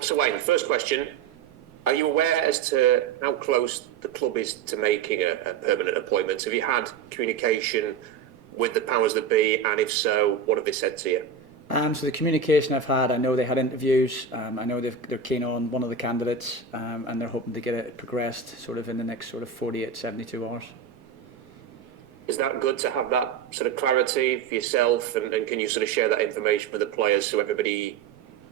So Wayne, first question. Are you aware as to how close the club is to making a permanent appointment? Have you had communication with the powers that be? And if so, what have they said to you? So the communication I've had, I know they had interviews. I know they're keen on one of the candidates, and they're hoping to get it progressed sort of in the next sort of 48, 72 hours. Is that good to have that sort of clarity for yourself? And can you sort of share that information with the players so everybody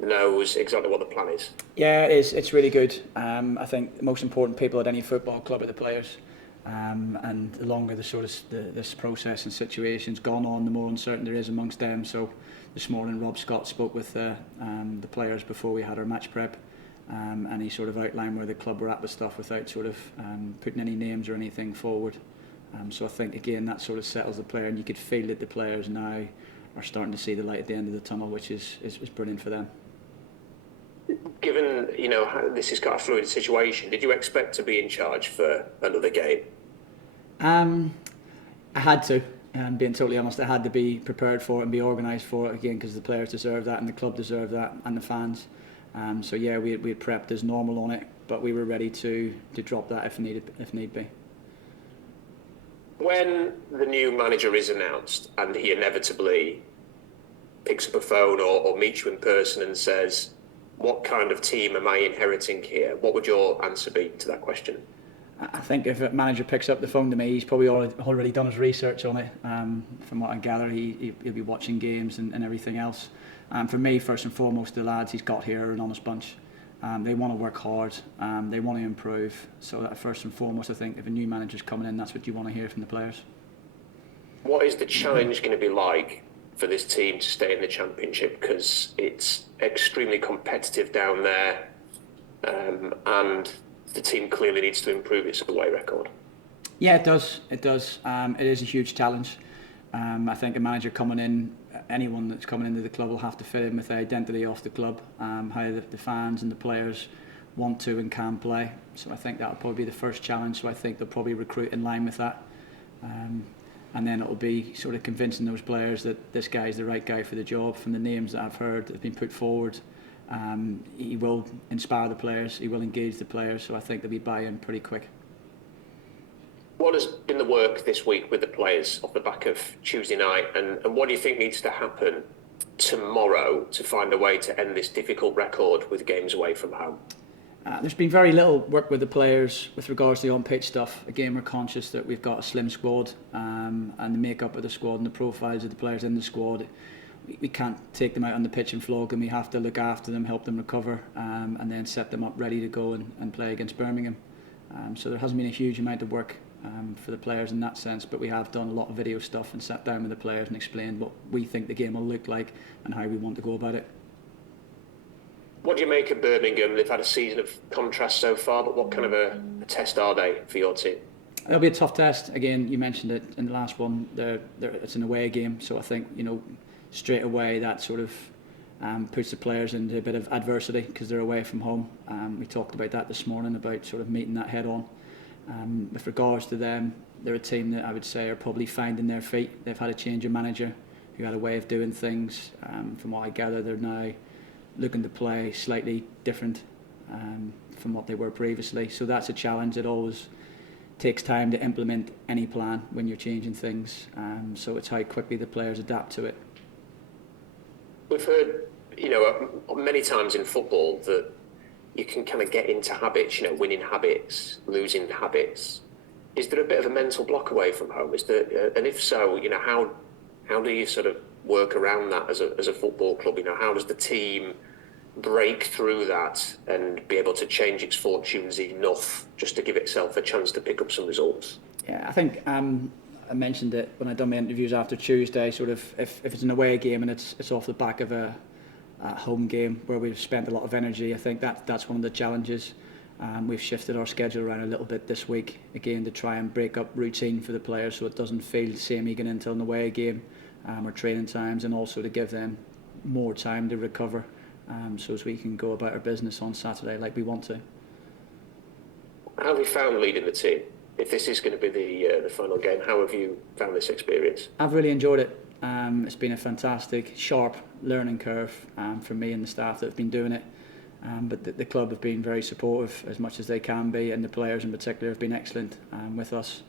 knows exactly what the plan is? Yeah, it is. It's really good. I think the most important people at any football club are the players. And the longer the sort of this process and situation's gone on, the more uncertain there is amongst them. So this morning, Rob Scott spoke with the players before we had our match prep, and he sort of outlined where the club were at with stuff without sort of putting any names or anything forward. So I think again that sort of settles the player, and you could feel that the players now are starting to see the light at the end of the tunnel, which is brilliant for them. Given how this is quite a fluid situation, did you expect to be in charge for another game? I had to, and being totally honest, I had to be prepared for it and be organised for it again, because the players deserve that and the club deserve that and the fans. So yeah, we had prepped as normal on it, but we were ready to drop that if need be. When the new manager is announced and he inevitably picks up a phone or meets you in person and says, what kind of team am I inheriting here? What would your answer be to that question? I think if a manager picks up the phone to me, he's probably already done his research on it. From what I gather, he'll be watching games and everything else. For me, first and foremost, the lads he's got here are an honest bunch. They want to work hard, they want to improve. So that first and foremost, I think if a new manager's coming in, that's what you want to hear from the players. What is the challenge going to be like for this team to stay in the Championship? Because it's extremely competitive down there, and the team clearly needs to improve its away record. Yeah, it does. It does. It is a huge challenge. I think a manager coming in, anyone that's coming into the club will have to fit in with the identity of the club, how the fans and the players want to and can play. So I think that'll probably be the first challenge. So I think they'll probably recruit in line with that. And then it'll be sort of convincing those players that this guy is the right guy for the job. From the names that I've heard that have been put forward, he will inspire the players, he will engage the players, so I think they'll be buy-in pretty quick. What has been the work this week with the players off the back of Tuesday night, and what do you think needs to happen tomorrow to find a way to end this difficult record with games away from home? There's been very little work with the players with regards to the on-pitch stuff. Again, we're conscious that we've got a slim squad, and the makeup of the squad and the profiles of the players in the squad, we can't take them out on the pitch and flog them. We have to look after them, help them recover, and then set them up ready to go and play against Birmingham. So there hasn't been a huge amount of work for the players in that sense, but we have done a lot of video stuff and sat down with the players and explained what we think the game will look like and how we want to go about it. What do you make of Birmingham? They've had a season of contrast so far, but what kind of a test are they for your team? It'll be a tough test. Again, you mentioned it in the last one. It's an away game, so I think straight away that sort of puts the players into a bit of adversity because they're away from home. We talked about that this morning, about sort of meeting that head on. With regards to them, they're a team that I would say are probably finding their feet. They've had a change of manager who had a way of doing things. From what I gather, they're now looking to play slightly different from what they were previously. So that's a challenge. It always takes time to implement any plan when you're changing things. So it's how quickly the players adapt to it. We've heard, many times in football that you can kind of get into habits, winning habits, losing habits. Is there a bit of a mental block away from home? Is there, and if so, how do you sort of work around that as a football club? How does the team break through that and be able to change its fortunes enough just to give itself a chance to pick up some results? Yeah, I think I mentioned it when I done my interviews after Tuesday. Sort of, if it's an away game and it's off the back of a home game where we've spent a lot of energy, I think that's one of the challenges. We've shifted our schedule around a little bit this week again to try and break up routine for the players so it doesn't feel samey going into an away game or training times, and also to give them more time to recover so as we can go about our business on Saturday like we want to. How have you found leading the team? If this is going to be the final game, how have you found this experience? I've really enjoyed it. It's been a fantastic, sharp learning curve for me and the staff that have been doing it. But the club have been very supportive as much as they can be, and the players in particular have been excellent with us,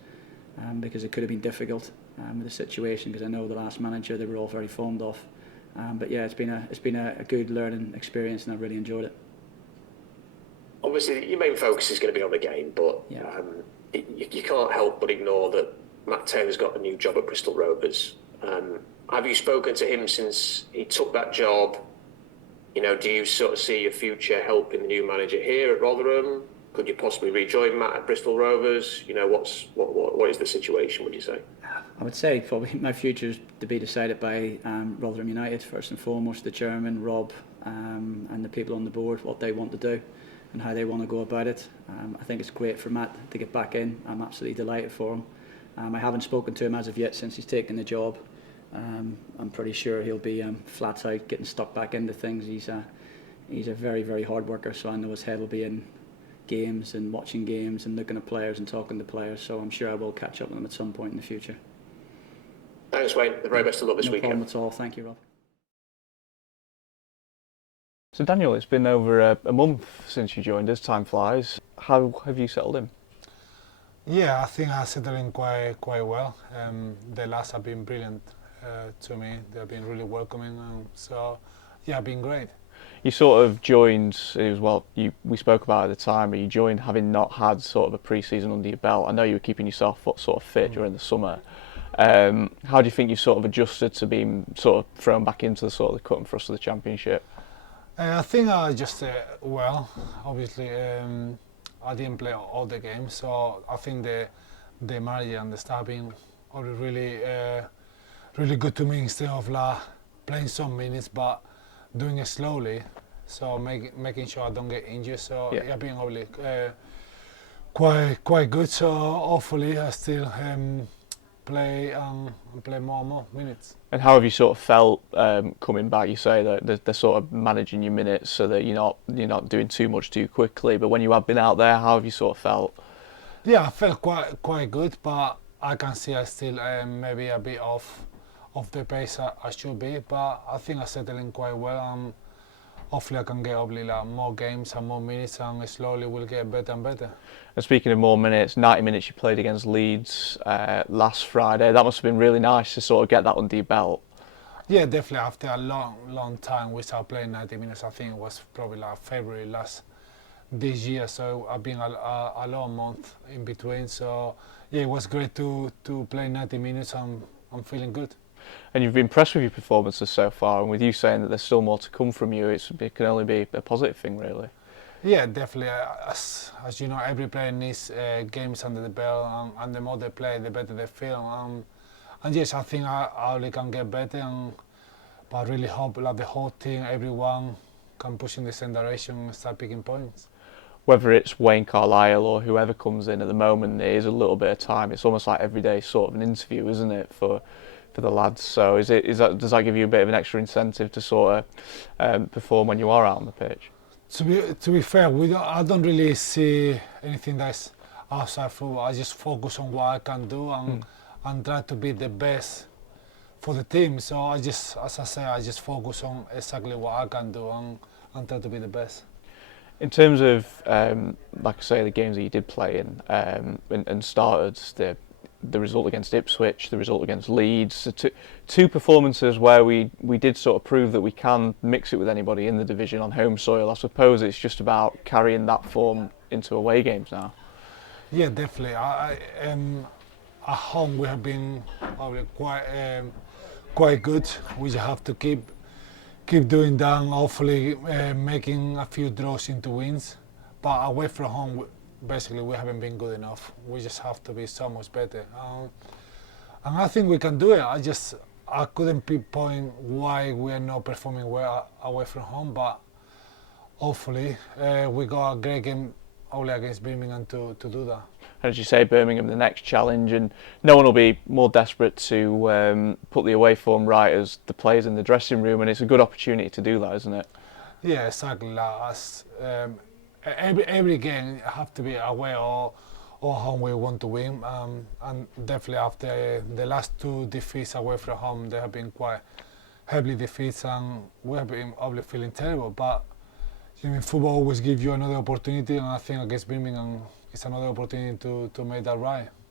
because it could have been difficult with the situation, because I know the last manager they were all very fond of. But yeah, it's been a good learning experience, and I've really enjoyed it. Obviously, your main focus is going to be on the game, but Yeah. you can't help but ignore that Matt Taylor's got a new job at Bristol Rovers. Have you spoken to him since he took that job? You know, do you sort of see your future helping the new manager here at Rotherham? Could you possibly rejoin Matt at Bristol Rovers? You know, what is the situation, would you say? I would say probably my future is to be decided by Rotherham United first and foremost, the chairman, Rob, and the people on the board, what they want to do and how they want to go about it. I think it's great for Matt to get back in. I'm absolutely delighted for him. I haven't spoken to him as of yet since he's taken the job. I'm pretty sure he'll be flat out getting stuck back into things. He's a very, very hard worker, so I know his head will be in games and watching games and looking at players and talking to players, so I'm sure I will catch up with him at some point in the future. Thanks, Wayne. The very best of luck this weekend. No problem at all. Thank you, Rob. So Daniel, it's been over a month since you joined us. Time flies. How have you settled in? Yeah, I think I settled in quite well. The lads have been brilliant to me. They've been really welcoming, so yeah, been great. You sort of joined, we spoke about at the time, but you joined having not had sort of a pre-season under your belt. I know you were keeping yourself sort of fit during the summer. How do you think you sort of adjusted to being sort of thrown back into the sort of the cut and thrust of the Championship? I think I adjusted well. Obviously, I didn't play all the games, so I think the manager and the staff been really good to me, instead of playing some minutes, but doing it slowly, so making sure I don't get injured. So yeah, been obviously quite good. So hopefully I still play more and more minutes. And how have you sort of felt coming back? You say that they're sort of managing your minutes so that you're not doing too much too quickly. But when you have been out there, how have you sort of felt? Yeah, I felt quite good, but I can see I still maybe a bit off the pace I should be. But I think I settled in quite well. Hopefully I can get more games and more minutes, and slowly we'll get better and better. And speaking of more minutes, 90 minutes you played against Leeds last Friday. That must have been really nice to sort of get that under your belt. Yeah, definitely. After a long time without playing 90 minutes, I think it was probably February this year. So I've been a long month in between. So yeah, it was great to play 90 minutes. I'm feeling good. And you've been impressed with your performances so far, and with you saying that there's still more to come from you, it can only be a positive thing, really. Yeah, definitely. As you know, every player needs games under the belt, and the more they play, the better they feel. And yes, I think I only can get better, but I really hope the whole team, everyone, can push in the same direction and start picking points. Whether it's Wayne Carlisle or whoever comes in at the moment, it is a little bit of time. It's almost like every day sort of an interview, isn't it, for the lads? So does that give you a bit of an extra incentive to sort of perform when you are out on the pitch? To be fair, I don't really see anything that's outside football. I just focus on what I can do and try to be the best for the team. So I just focus on exactly what I can do and try to be the best. In terms of, like I say, the games that you did play in and started, the result against Ipswich, the result against Leeds, two performances where we did sort of prove that we can mix it with anybody in the division on home soil. I suppose it's just about carrying that form into away games now. Yeah, definitely. At home we have been probably quite good. We just have to keep doing that, and hopefully making a few draws into wins. But away from home, basically we haven't been good enough. We just have to be so much better, and I think we can do it. I couldn't pinpoint why we are not performing well away from home, but hopefully we got a great game only against Birmingham to do that. And as you say, Birmingham the next challenge, and no one will be more desperate to put the away form right as the players in the dressing room, and it's a good opportunity to do that, isn't it? Yeah, exactly. Every game have to be away or home we want to win, and definitely after the last two defeats away from home, they have been quite heavily defeats, and we have been obviously feeling terrible. But I mean, football always gives you another opportunity, and I think against Birmingham it's another opportunity to make that right.